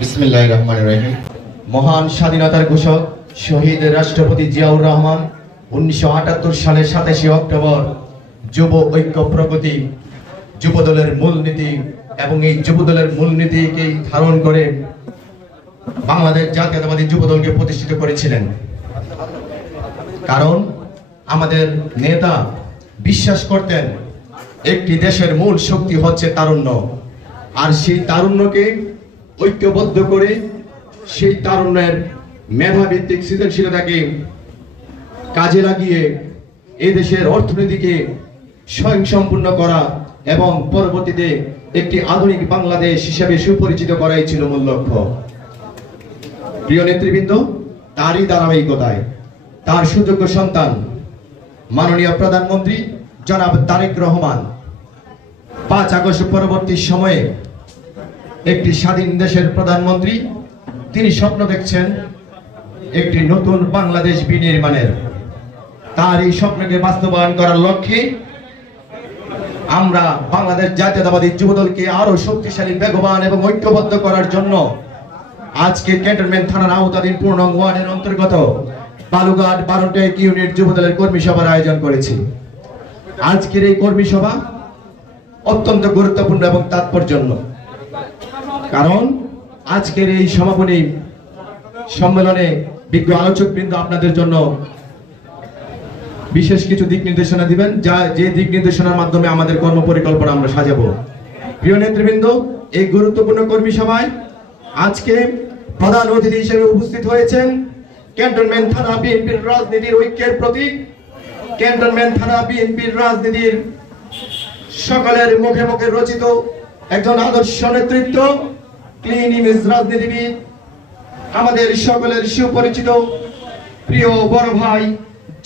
বিসমিল্লাহির রহমানির রহিম। মহান স্বাধীনতার ঘোষক শহীদ রাষ্ট্রপতি জিয়াউর রহমান 1978 সালের 27 অক্টোবর যুব ঐক্য প্রগতি যুবদলের মূলনীতি এবং এই যুবদলের মূলনীতিকেই ধারণ করে বাংলাদেশ জাতীয়তাবাদী যুবদলকে প্রতিষ্ঠিত করেছিলেন। কারণ আমাদের নেতা বিশ্বাস করতেন একটি দেশের মূল শক্তি হচ্ছে তারুণ্য, আর সেই তারুণ্যকে ঐক্যবদ্ধ করে সেই তারুণ্যের মেধাভিত্তিক সৃজনশীলতাকে কাজে লাগিয়ে এই দেশের অর্থনীতিকে স্বয়ংসম্পূর্ণ করা এবং পরবর্তীতে একটি আধুনিক বাংলাদেশ হিসেবে সুপরিচিত করাই ছিল মূল লক্ষ্য। প্রিয় নেতৃবৃন্দ, তারই ধারাবাহিকতায় তার সুযোগ্য সন্তান মাননীয় প্রধানমন্ত্রী জনাব তারেক রহমান 5 আগস্ট পরবর্তী সময়ে একটি স্বাধীন দেশের প্রধানমন্ত্রী তিনি স্বপ্ন দেখছেন একটি নতুন বাংলাদেশ বিনির্মাণের। তার এই স্বপ্নকে বাস্তবায়ন করার লক্ষ্যে আমরা বাংলাদেশ জাতীয়তাবাদী যুবদলকে আরো শক্তিশালী, বেগবান এবং ঐক্যবদ্ধ করার জন্য আজকে ক্যান্টনমেন্ট থানার আওতাধীন পূর্ণাঙ্গ ওয়ার্ডের অন্তর্গত বালুঘাট 12টা ইউনিট যুবদলের কর্মী সভার আয়োজন করেছি। আজকের এই কর্মী সভা অত্যন্ত গুরুত্বপূর্ণ এবং তাৎপর্যপূর্ণ, কারণ আজকের এই সমাপনী সম্মেলনে বিজ্ঞ আলোচকবৃন্দ আপনাদের জন্য বিশেষ কিছু দিক নির্দেশনা দিবেন, যে দিক নির্দেশনার মাধ্যমে আমাদের কর্ম পরিকল্পনা আমরা সাজাবো। প্রিয় নেতৃবৃন্দ, এই গুরুত্বপূর্ণ কর্মী সভায় আজকে প্রধান অতিথি হিসেবে উপস্থিত হয়েছেন ক্যান্টনমেন্ট থানা বিএনপির রাজনীতির ঐক্যের প্রতীক, ক্যান্টনমেন্ট থানা বিএনপির রাজনীতির সকলের মুখে মুখে রচিত একজন আদর্শ নেতৃত্ব, ক্লিন ইমেজ রাজনীতিবিদ, আমাদের সকলের সুপরিচিত প্রিয় বড় ভাই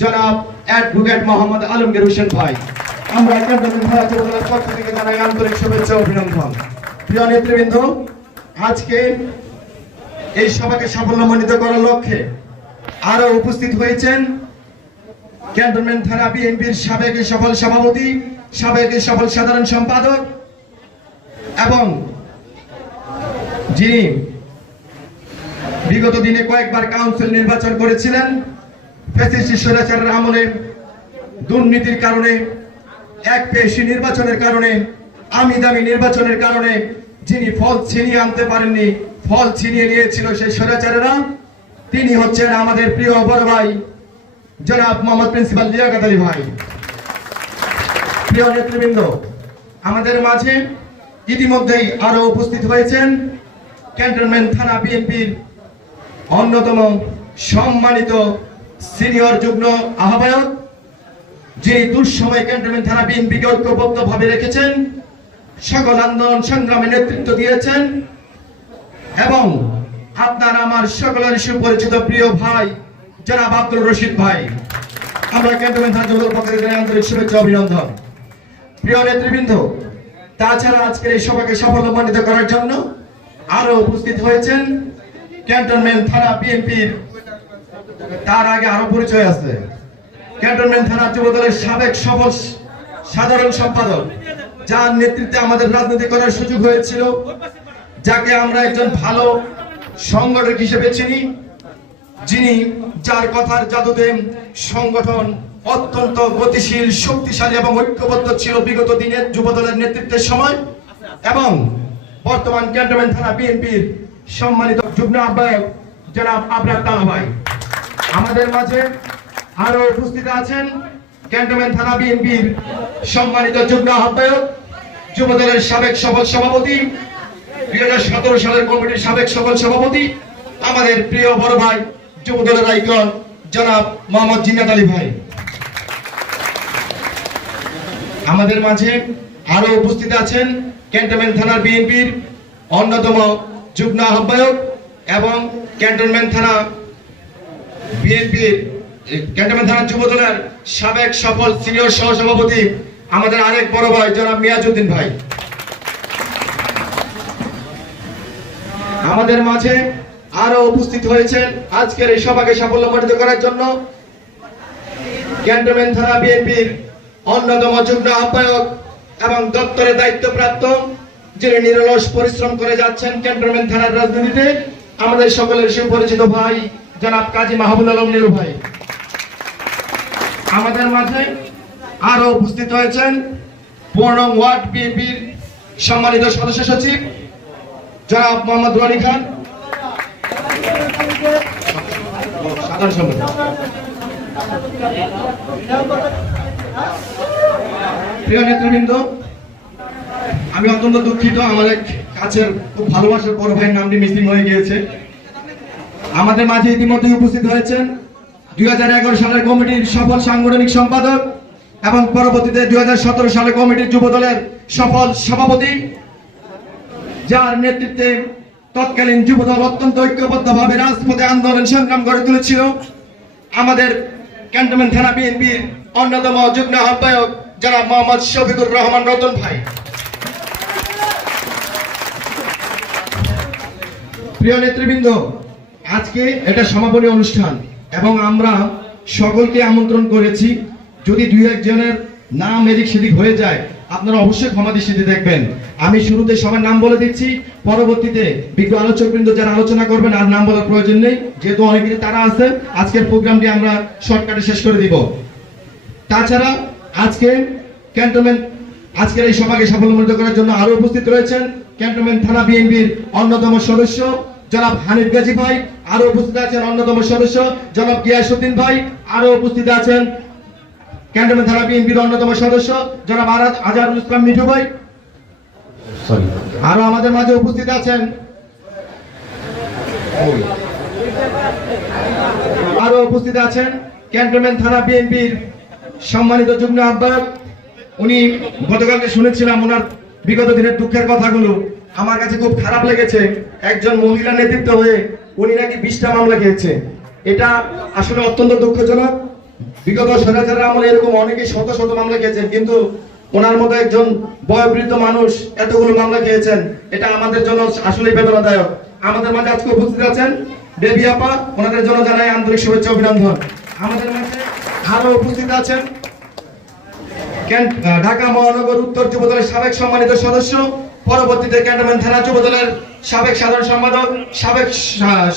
জনাব অ্যাডভোকেট মোহাম্মদ আলমগীর হোসেন ভাই। আমরা ক্যান্টনমেন্ট থানা যুবদলের পক্ষ থেকে জানাই আন্তরিক শুভেচ্ছা ও অভিনন্দন। প্রিয় নেতৃবৃন্দ, আজকে এই সভাকে সাফল্যমণ্ডিত করার লক্ষ্যে আরো উপস্থিত হয়েছেন ক্যান্টনমেন্ট থানা বিএনপির সাবেক সফল সভাপতি, সাবেক সফল সাধারণ সম্পাদক এবং যিনি বিগত দিনে কয়েকবার কাউন্সিল নির্বাচন করেছিলেন, ফ্যাসিস্ট স্বৈরাচারের আমলে দুর্নীতির কারণে, একপেশি নির্বাচনের কারণে, আমি দামি নির্বাচনের কারণে যিনি ফল ছিনিয়ে আনতে পারেননি, ফল ছিনিয়ে নিয়েছিল সেই স্বৈরাচারেরা, তিনি হচ্ছেন আমাদের প্রিয় বড় ভাই জনাব মোহাম্মদ প্রিন্সিপাল লিয়াকত আলী ভাই। প্রিয় নেতৃবৃন্দ, আমাদের মাঝে ইতিমধ্যেই আরো উপস্থিত হয়েছেন ক্যান্টনমেন্ট থানা বিএনপির অন্যতম সম্মানিত সিনিয়র যুগ্ম আহ্বায়ক, যিনি দুঃসময়ে ক্যান্টনমেন্ট থানা বিএনপিকে ঐক্যবদ্ধ ভাবে রেখেছেন, সকল আন্দোলন সংগ্রামে নেতৃত্ব দিয়েছেন এবং আপনার আমার সকলের সুপরিচিত প্রিয় ভাই জনাব আব্দুল রশিদ ভাই। আমরা ক্যান্টনমেন্ট থানা যুবদল পক্ষ থেকে আন্তরিক শুভেচ্ছা অভিনন্দন। প্রিয় নেতৃবৃন্দ, তাছাড়া আজকের এই সভাকে সাফল্যমণ্ডিত করার জন্য আরো উপস্থিত হয়েছেন ক্যান্টনমেন্ট থানা বিএনপির, তার আগে আরো পরিচয় আছে, ক্যান্টনমেন্ট থানা যুবদলের সাবেক সফল সাধারণ সম্পাদক, যার নেতৃত্বে আমাদের রাজনীতি করার সুযোগ হয়েছিল, যাকে আমরা একজন ভালো সংগঠক হিসেবে চিনি, যিনি যার কথার জাদুতে সংগঠন অত্যন্ত গতিশীল, শক্তিশালী এবং ঐক্যবদ্ধ ছিল বিগত দিনের যুবদলের নেতৃত্বের সময়, এবং বর্তমান ক্যান্টনমেন্ট থানা বিএনপির সম্মানিত যুগ্ম আহ্বায়ক জনাব আবরার তালা ভাই। আমাদের মাঝে আরো উপস্থিত আছেন ক্যান্টনমেন্ট থানা বিএনপির সম্মানিত যুগ্ম আহ্বায়ক, যুবদলের সাবেক সফল সভাপতি, 2017 সালের কমিটির সাবেক সফল সভাপতি, আমাদের প্রিয় বড় ভাই যুবদলের আইকন জনাব মোহাম্মদ জিন্নাত আলী ভাই। আমাদের মাঝে আরো উপস্থিত আছেন ক্যান্টনমেন্ট থানার বিএনপির অন্যতম যুগ্ম আহ্বায়ক এবং ক্যান্টনমেন্ট থানা বিএনপির ক্যান্টনমেন্ট থানা যুবদলের সাবেক সফল সিনিয়র সহসভাপতি, আমাদের আরেক বড় ভাই জনাব মিয়াজউদ্দিন ভাই। আমাদের মাঝে আরো উপস্থিত হয়েছেন আজকের এই সভাকে সাফল্যমণ্ডিত করার জন্য ক্যান্টনমেন্ট থানা বিএনপির অন্যতম যুগ্ম আহ্বায়ক এবং দপ্তরে দায়িত্বপ্রাপ্ত যিনি নিরলস পরিশ্রম করে যাচ্ছেন ক্যান্টনমেন্ট থানার রাজনীতিতে, আমাদের সকলের সুপরিচিত ভাই জনাব কাজী মাহবুব আলম নীলু ভাই। আমাদের মাঝে আরো উপস্থিত হয়েছেন 15 ওয়ার্ড বিএনপির সম্মানিত সদস্য সচিব জনাব মোহাম্মদ রনি খান, সাধারণ সম্পাদক। প্রিয় নেতৃবৃন্দ, আমি অত্যন্ত দুঃখিত, আমাদের কাছের খুব ভালোবাসার বড় ভাইয়ের নামটি মিসিং হয়ে গিয়েছে। আমাদের মাঝে ইতিমধ্যে উপস্থিত হয়েছেন 2011 সালের কমিটির সফল সাংগঠনিক সম্পাদক এবং পরবর্তীতে 2017 সালে কমিটির যুব দলের সফল সভাপতি, যার নেতৃত্বে তৎকালীন যুব দল অত্যন্ত ঐক্যবদ্ধভাবে রাজপথে আন্দোলন সংগ্রাম গড়ে তুলেছিল। আমাদের ক্যান্টনমেন্ট থানা বিএনপির অন্যতম যুগ্ম আহ্বায়ক জনাব মোহাম্মদ শফিকুর রহমান রতন ভাই। প্রিয় নেতৃবৃন্দ, আজকে এটা সমাপনী অনুষ্ঠান এবং আমরা সকলকে আমন্ত্রণ করেছি। যদি দুই একজনের নাম এদিক সেদিক হয়ে যায় আপনারা অবশ্যই ক্ষমা দৃষ্টিতে দেখবেন। আমি শুরুতে সবার নাম বলে দিচ্ছি, পরবর্তীতে বিজ্ঞ আলোচকবৃন্দ যারা আলোচনা করবেন আর নাম বলার প্রয়োজন নেই, যেহেতু অনেকেরই তারা আছে। আজকের প্রোগ্রামটি আমরা শর্টকাটে শেষ করে দিব। তাছাড়া আজকের এই সভাকে সাফল্যমণ্ডিত করার জন্য আরো উপস্থিত রয়েছেন ক্যান্টনমেন্ট থানা বিএনপির অন্যতম সদস্য জনাব হানিফ গাজী ভাই, আরো উপস্থিত আছেন অন্যতম সদস্য জনাব গিয়াসউদ্দিন ভাই, আরো উপস্থিত আছেন ক্যান্টনমেন্ট থানা বিএনপির অন্যতম সদস্য জনাব আজহারুল ইসলাম মিঠু ভাই। আরো আমাদের মাঝে উপস্থিত আছেন ক্যান্টনমেন্ট থানা বিএনপির সম্মানিত যুগ্ম আহ্বায়ক। উনি গতকালকে শুনেছিলাম ওনার বিগত দিনের দুঃখের কথাগুলো, আমার কাছে খুব খারাপ লেগেছে। একজন মহিলা নেতৃত্ব হয়ে উনি নাকি 20টা মামলা খেয়েছে। এটা আসলে অত্যন্ত দুঃখজনক। বিগত স্বৈরাচারের আমলে এরকম অনেকেই শত শত মামলা খেয়েছেন, কিন্তু ওনার মতো একজন বয়োবৃদ্ধ মানুষ এতগুলো মামলা খেয়েছেন, এটা আমাদের জন্য আসলে বেদনাদায়ক। আমাদের মাঝে আজকে উপস্থিত আছেন দেবী আপা, ওনাদের জন্য জানাই আন্তরিক শুভেচ্ছা অভিনন্দন। আমাদের মাঝে আরো উপস্থিত আছেন ঢাকা মহানগর উত্তর যুব দলের সাবেক সম্মানিত সদস্য, পরবর্তীতে ক্যান্টনমেন্ট থানা যুব দলের সাবেক সাধারণ সম্পাদক, সাবেক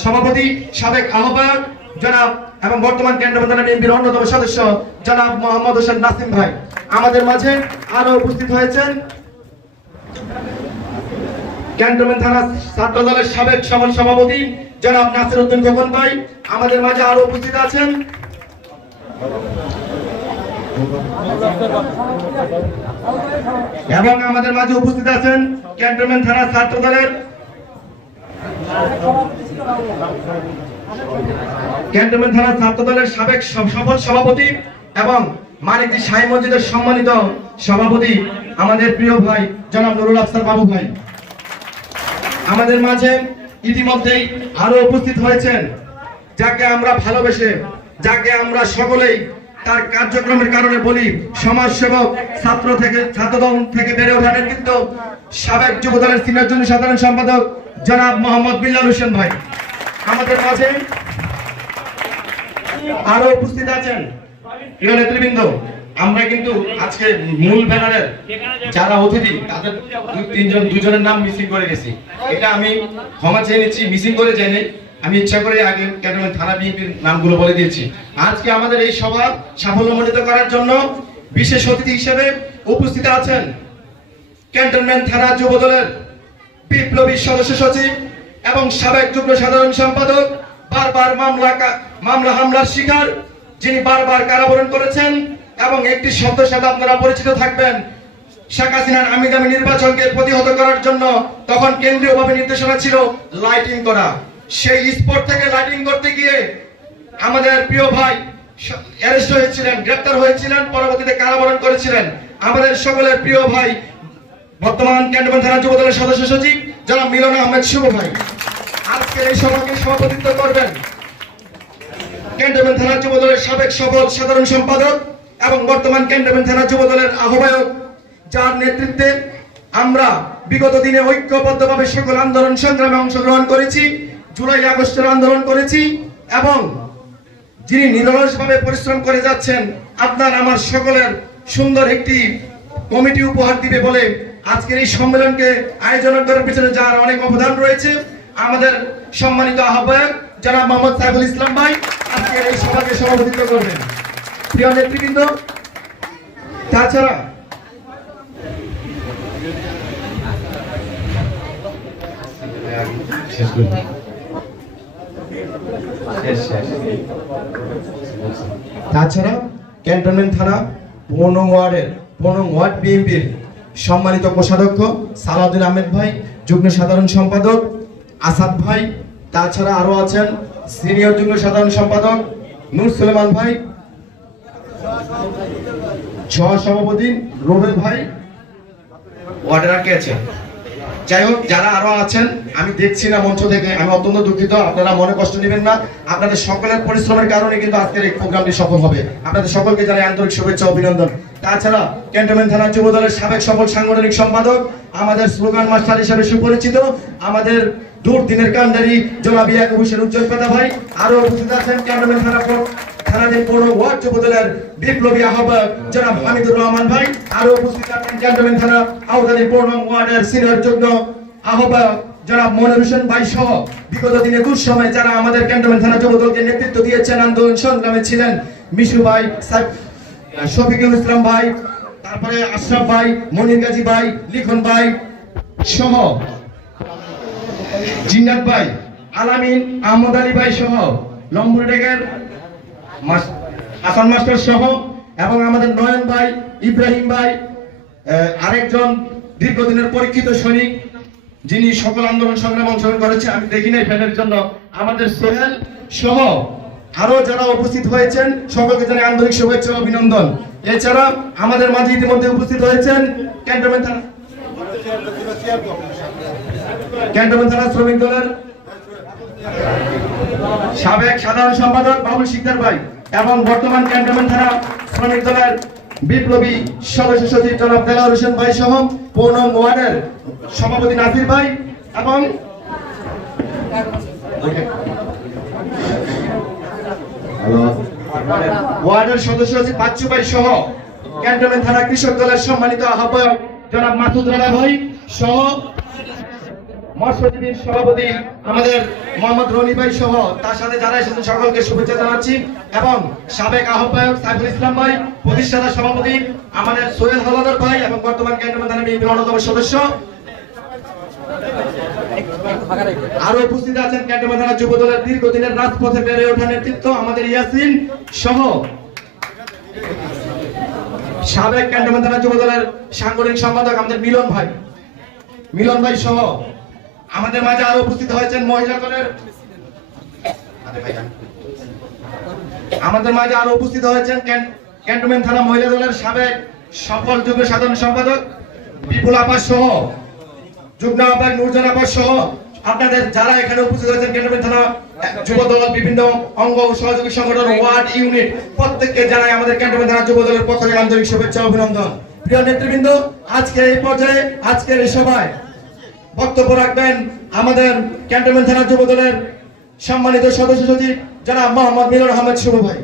সভাপতি, সাবেক আহ্বায়ক জনাব এবং বর্তমান ক্যান্টনমেন্ট থানা বিএনপির অন্যতম সদস্য জনাব মোহাম্মদ হোসেন নাসিম ভাই। আমাদের মাঝে আরো উপস্থিত হয়েছেন ক্যান্টনমেন্ট থানা ছাত্র দলের সাবেক সভাপতি জনাব নাসির উদ্দিন খোকন ভাই। আমাদের মাঝে আরো উপস্থিত আছেন এবং আমাদের মাঝে উপস্থিত আছেন ক্যান্টনমেন্ট থানা ছাত্র দলের সাবেক সফল সভাপতি এবং মানিকদি শাহী মসজিদের সম্মানিত সভাপতি আমাদের প্রিয় ভাই জনাব নুরুল আফসার বাবু ভাই। আমাদের মাঝে ইতিমধ্যেই আরো উপস্থিত হয়েছেন যাকে আমরা ভালোবেসে, যাকে আমরা সকলেই তার কার্যক্রমের কারণে বলি সমাজসেবক, ছাত্রদল থেকে বেড়ে ওঠা নেতৃত্ব, সাবেক যুব দলের সিনিয়র জন্য সাধারণ সম্পাদক জনাব মোহাম্মদ বিল্লাল হোসেন ভাই। আমাদের মাঝে আরো উপস্থিত আছেন প্রিয় নেতৃবৃন্দ। আমরা কিন্তু আজকে মূল ব্যানারের যারা অতিথি তাদের দুজনের নাম মিসিং করে গেছি, এটা আমি ক্ষমা চেয়ে নিচ্ছি। মিসিং করে যাইনি, আমি ইচ্ছা করে আগে ক্যান্টনমেন্ট থানা বিএনপির নামগুলো বলে দিয়েছি। আজকে আমাদের এই সভা সাফল্যমণ্ডিত করার জন্য বিশেষ অতিথি হিসেবে উপস্থিত আছেন ক্যান্টনমেন্ট থানা যুব দলের বিপ্লবী সদস্য সচিব এবং সাবেক যুগ্ম সাধারণ সম্পাদক, বারবার মামলা হামলার শিকার, যিনি বারবার কারাবরণ করেছেন এবং একটি শব্দের সাথে আপনারা পরিচিত থাকবেন, শেখ হাসিনার আমিদামি নির্বাচনকে প্রতিহত করার জন্য তখন কেন্দ্রীয়ভাবে নির্দেশনা ছিল লাইটিং করা। সেই স্পট থেকে লাইটিং করতে গিয়ে আমাদের প্রিয় ভাই অ্যারেস্ট হয়েছিলেন, গ্রেপ্তার হয়েছিলেন, পরবর্তীতে কারাবরণ করেছিলেন আমাদের সকলের প্রিয় ভাই বর্তমান ক্যান্টনমেন্ট থানা যুব দলের সদস্য সচিব জনাব মিলন আহমেদ শুভ ভাই। আজকে এই সভাকে সভাপতিত্ব করবেন ক্যান্টনমেন্ট থানা যুব দলের সাবেক সফল সাধারণ সম্পাদক এবং বর্তমান ক্যান্টনমেন্ট থানা যুব দলের আহ্বায়ক, যার নেতৃত্বে আমরা বিগত দিনে ঐক্যবদ্ধভাবে সকল আন্দোলন সংগ্রামে অংশগ্রহণ করেছি, জুলাই আগস্টের আন্দোলন করেছি এবং যিনি নিরলসভাবে পরিশ্রম করে যাচ্ছেন। আপনার আমার সকলের সুন্দর একটি কমিটি উপহার দিবে বলে আজকের এই সম্মেলনকে আয়োজন করার পিছনে যার অনেক অবদান রয়েছে, আমাদের সম্মানিত আহ্বায়ক জনাব মোহাম্মদ সাইফুল ইসলাম ভাই আজকের এই সভাকে সভাপতিত্ব করবেন। প্রিয় নেতৃবৃন্দ, তাছাড়া ক্যান্টনমেন্ট থানা 15 ওয়ার্ড বিএনপির সম্মানিত কোষাধ্যক্ষ সালাউদ্দিন আহমেদ ভাই, যুগ্ম সাধারণ সম্পাদক আসাদ ভাই, তাছাড়া আরো আছেন সিনিয়র যুগ্ম সাধারণ সম্পাদক নূর সুলেমান ভাই, সহ সভাপতি রুবেল ভাই, ওয়ার্ডের কে আছে, যাই হোক যারা আরো আছেন আমি দেখছি না মঞ্চ থেকে, আমি অত্যন্ত দুঃখিত, আপনারা মনে কষ্ট নেবেন না। আপনাদের সকলের পরিশ্রমের কারণে কিন্তু আজকের এই প্রোগ্রামটি সফল হবে। আপনাদের সকলকে জানাই আন্তরিক শুভেচ্ছা অভিনন্দন। তাছাড়া ক্যান্টনমেন্ট থানা যুব দলের সাবেক সফল সাংগঠনিক সম্পাদক, আমাদের স্লোগান মাস্টার হিসেবে সুপরিচিত, আমাদের দুর্দিনের কান্ডারি জনাব ইয়াকুব হোসেন উজ্জ্বল পেদা ভাই, আরো উপস্থিত আছেন ক্যান্টনমেন্ট থানাধীন 15 ওয়ার্ড যুব দলের বিপ্লবী আহ্বায়ক জনাব হামিদুর রহমান ভাই, আরো উপস্থিত আছেন ক্যান্টনমেন্ট থানা আওতাধীন 15 ওয়ার্ডের সিনিয়র যুগ্ম আহ্বায়ক জনাব মনির হোসেন ভাই সহ বিগত দিনে দুঃসময় যারা আমাদের ক্যান্টনমেন্ট থানা যুব দলকে নেতৃত্ব দিয়েছেন, আন্দোলন সংগ্রামে ছিলেন, মিশু ভাই, শফিকুল ইসলাম ভাই, তারপরে আশরাফ ভাই, মনির গাজী ভাই, লিখন ভাই সহ জিন্নাত ভাই, আলামিন, আহমদ আলী ভাই সহ লম্বুরডেগের হাসান মাস্টার সহ এবং আমাদের নয়ন ভাই, ইব্রাহিম ভাই, আরেকজন দীর্ঘদিনের পরীক্ষিত সৈনিক যিনি সকল আন্দোলন সংগ্রামে অংশগ্রহণ করেছে, আমি দেখি নাই ফ্যানের জন্য, আমাদের সোহেল সহ আরো যারা উপস্থিত হয়েছেন সকলকে জানাই আন্তরিক শুভেচ্ছা ও অভিনন্দন। এছাড়া আমাদের মাঝে ইতিমধ্যে উপস্থিত হয়েছেন ক্যান্টনমেন্ট থানা শ্রমিক দলের সাবেক সাধারণ সম্পাদক বাবুল শিকদার ভাই এবং বর্তমান ক্যান্টনমেন্ট থানা শ্রমিক দলের বিপ্লবী সদস্য সচিব জনাব দেলাওয়ার হোসেন ভাই সহ 15 ওয়ার্ডের সভাপতি নাসির ভাই এবং ওয়ার্ডের সদস্য সচিব বাচ্চু ভাই সহ ক্যান্টনমেন্ট থানা কৃষক দলের সম্মানিত আহ্বায়ক জনাব মাসুদ রানা ভাই সহ মৎস্যজীবীর সভাপতি আমাদের মোহাম্মদ রনি ভাই সহ তার সাথে যারা এসেছেন সকলকে শুভেচ্ছা জানাচ্ছি এবং সাবেক আহ্বায়ক সাইফুল ইসলাম ভাই, প্রতিষ্ঠাতা সভাপতি আমাদের সোহেল হাওলাদার ভাই এবং বর্তমান ক্যান্টনমেন্ট থানা বিএনপির অন্যতম সদস্য। আরো উপস্থিত আছেন ক্যান্টনমেন্ট থানা যুব দলের দীর্ঘদিনের রাজপথে বেড়ে ওঠা নেতৃত্ব আমাদের ইয়াসিন সহ সাবেক ক্যান্টনমেন্ট থানা যুব দলের সাংগঠনিক সম্পাদক আমাদের মিলন ভাই সহ আমাদের মাঝে আরো উপস্থিত হয়েছেন ক্যান্টনমেন্ট থানা মহিলা দলের সাবেক সফল যুগ্ম সাধারণ সম্পাদক বিপুল আপা সহ যুগ্ম আহ্বায়ক নূরজান আপা সহ আপনাদের যারা এখানে উপস্থিত হয়েছেন ক্যান্টনমেন্ট থানা যুব দল বিভিন্ন অঙ্গ ও সহযোগী সংগঠন ওয়ার্ড ইউনিট প্রত্যেককে জানাই আমাদের ক্যান্টনমেন্ট থানা যুব দলের পক্ষ থেকে আন্তরিক শুভেচ্ছা অভিনন্দন। প্রিয় নেতৃবৃন্দ, আজকে এই পর্যায়ে আজকের এই সভায় বক্তব্য রাখবেন আমাদের ক্যান্টনমেন্ট থানা যুব দলের সম্মানিত সদস্য সচিব জনাব মোহাম্মদ মিলন আহমেদ শুভ ভাই।